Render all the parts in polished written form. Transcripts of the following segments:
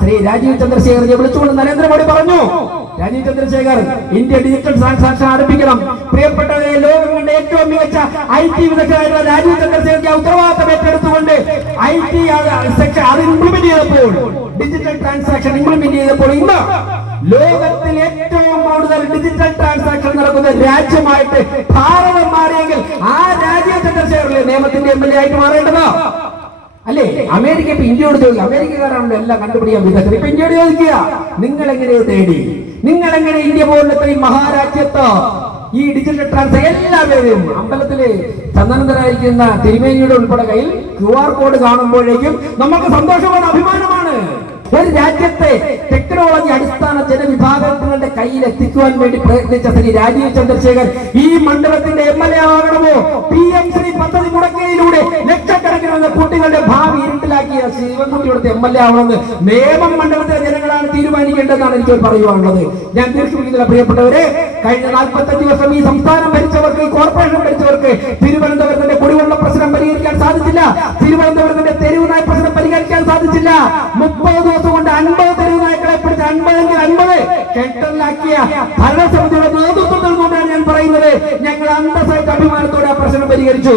ശ്രീ രാജീവ് ചന്ദ്രശേഖരനെ വിളിച്ചുകൊണ്ട് നരേന്ദ്രമോദി പറഞ്ഞു, Rajeev Chandrasekhar India digital transaction ആരംഭിക്കണം. പ്രിയപ്പെട്ടവരെ, ലോകം കണ്ട ഏറ്റവും മികച്ച IT വിദഗ്ധരായിട്ടുള്ള രാജീവ് ചന്ദ്രശേഖർ ഉത്തരവാദിത്തം ഏറ്റെടുത്തുകൊണ്ട് IT സെക്ഷൻ അത് ഇംപ്ലിമെന്റ് ചെയ്തപ്പോൾ, ഡിജിറ്റൽ ട്രാൻസാക്ഷൻ ഇംപ്ലിമെന്റ് ചെയ്തപ്പോൾ ഇന്ന് ലോകത്തിൽ ഏറ്റവും കൂടുതൽ ഡിജിറ്റൽ ട്രാൻസാക്ഷൻ നടക്കുന്ന രാജ്യമായിട്ട് ഭാരതം മാറിയെങ്കിൽ ആ രാജീവ് ചന്ദ്രശേഖരല്ലേ നിയമത്തിന്റെ MLA ആയിട്ട് മാറേണ്ടത് അല്ലേ? അമേരിക്ക ഇപ്പൊ ഇന്ത്യയോട് ചോദിക്കുക, അമേരിക്കക്കാരാണല്ലോ എല്ലാം കണ്ടുപിടിക്കാൻ വിദഗ്ധർ. ഇപ്പൊ ഇന്ത്യയോട് ചോദിക്കുക, നിങ്ങൾ എങ്ങനെ തേടി, നിങ്ങൾ എങ്ങനെ ഇന്ത്യ പോലുള്ള ഈ മഹാരാജ്യത്ത് ഈ ഡിജിറ്റൽ ട്രാൻസാക്ഷൻ എല്ലാവരും അമ്പലത്തില് ചന്ദനന്തരായിരിക്കുന്ന തിരുമേനിയുടെ ഉൾപ്പെടെ കയ്യിൽ QR കോഡ് കാണുമ്പോഴേക്കും നമുക്ക് സന്തോഷമാണ്, അഭിമാനമാണ്. ഒരു രാജ്യത്തെ ടെക്നോളജി അടിസ്ഥാന ജനവിഭാഗങ്ങളുടെ കയ്യിൽ എത്തിക്കുവാൻ വേണ്ടി പ്രയത്നിച്ച ശ്രീ രാജീവ് ചന്ദ്രശേഖർ ഈ മണ്ഡലത്തിന്റെ MLA ആകണമോ? PM ശ്രീ പദ്ധതി മുടക്കിയതിലൂടെ ലക്ഷക്കണക്കിന് കുട്ടികളുടെ ഭാവി ഇരുട്ടിലാക്കിയ ശിവൻകുട്ടിയുടെ MLA ആവണമെന്ന് നേമം മണ്ഡലത്തിലെ ജനങ്ങളാണ് തീരുമാനിക്കേണ്ടതെന്നാണ് എനിക്ക് പറയുവാനുള്ളത്. ഞാൻ തീർച്ചയായിട്ടും പ്രിയപ്പെട്ടവരെ, കഴിഞ്ഞ 45 വർഷം ഈ സംസ്ഥാനം ഭരിച്ചവർക്ക്, ഈ കോർപ്പറേഷൻ ഭരിച്ചവർക്ക് തിരുവനന്തപുരത്തിന്റെ കുടിവെള്ള പ്രശ്നം പരിഹരിക്കാൻ സാധിച്ചില്ല. തിരുവനന്തപുരത്തിന്റെ തെരുവ് നായ പ്രശ്നം പരിഹരിക്കാൻ സാധിച്ചില്ല. 30 ദിവസം കൊണ്ട് 50 തെരുവ് നായ്ക്കളെ പിടിച്ച് 50 കെട്ടലാക്കിയ ഭരണസമിതിയുടെ നേതൃത്വത്തിൽ കൊണ്ടാണ് ഞാൻ പറയുന്നത്. ഞങ്ങൾ അന്തസ്സായിട്ട് അഭിമാനത്തോടെ ആ പ്രശ്നം പരിഹരിച്ചു.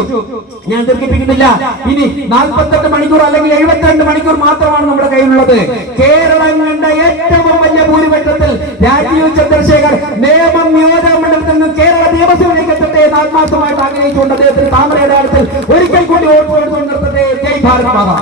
ഞാൻ ദീർഘിപ്പിക്കുന്നില്ല. ഇനി 48 മണിക്കൂർ അല്ലെങ്കിൽ 72 മണിക്കൂർ മാത്രമാണ് നമ്മുടെ കയ്യിലുള്ളത്. കേരളം കണ്ട ഏറ്റവും വലിയ ഭൂരിപക്ഷത്തിൽ രാജീവ് ചന്ദ്രശേഖർ നേമം നിയോജക മണ്ഡലത്തിൽ നിന്ന് കേരള നിയമസഭയിലേക്ക് എത്തട്ടെ എന്ന് ആത്മാർത്ഥമായിട്ട് ആഗ്രഹിച്ചുകൊണ്ട് അദ്ദേഹത്തിന് താമരയുടെ കാര്യത്തിൽ ഒരിക്കൽ കൂടി വോട്ട് കൊടുത്തു നിർത്തട്ടെ. ജയ് ഭാരത് മാതാ.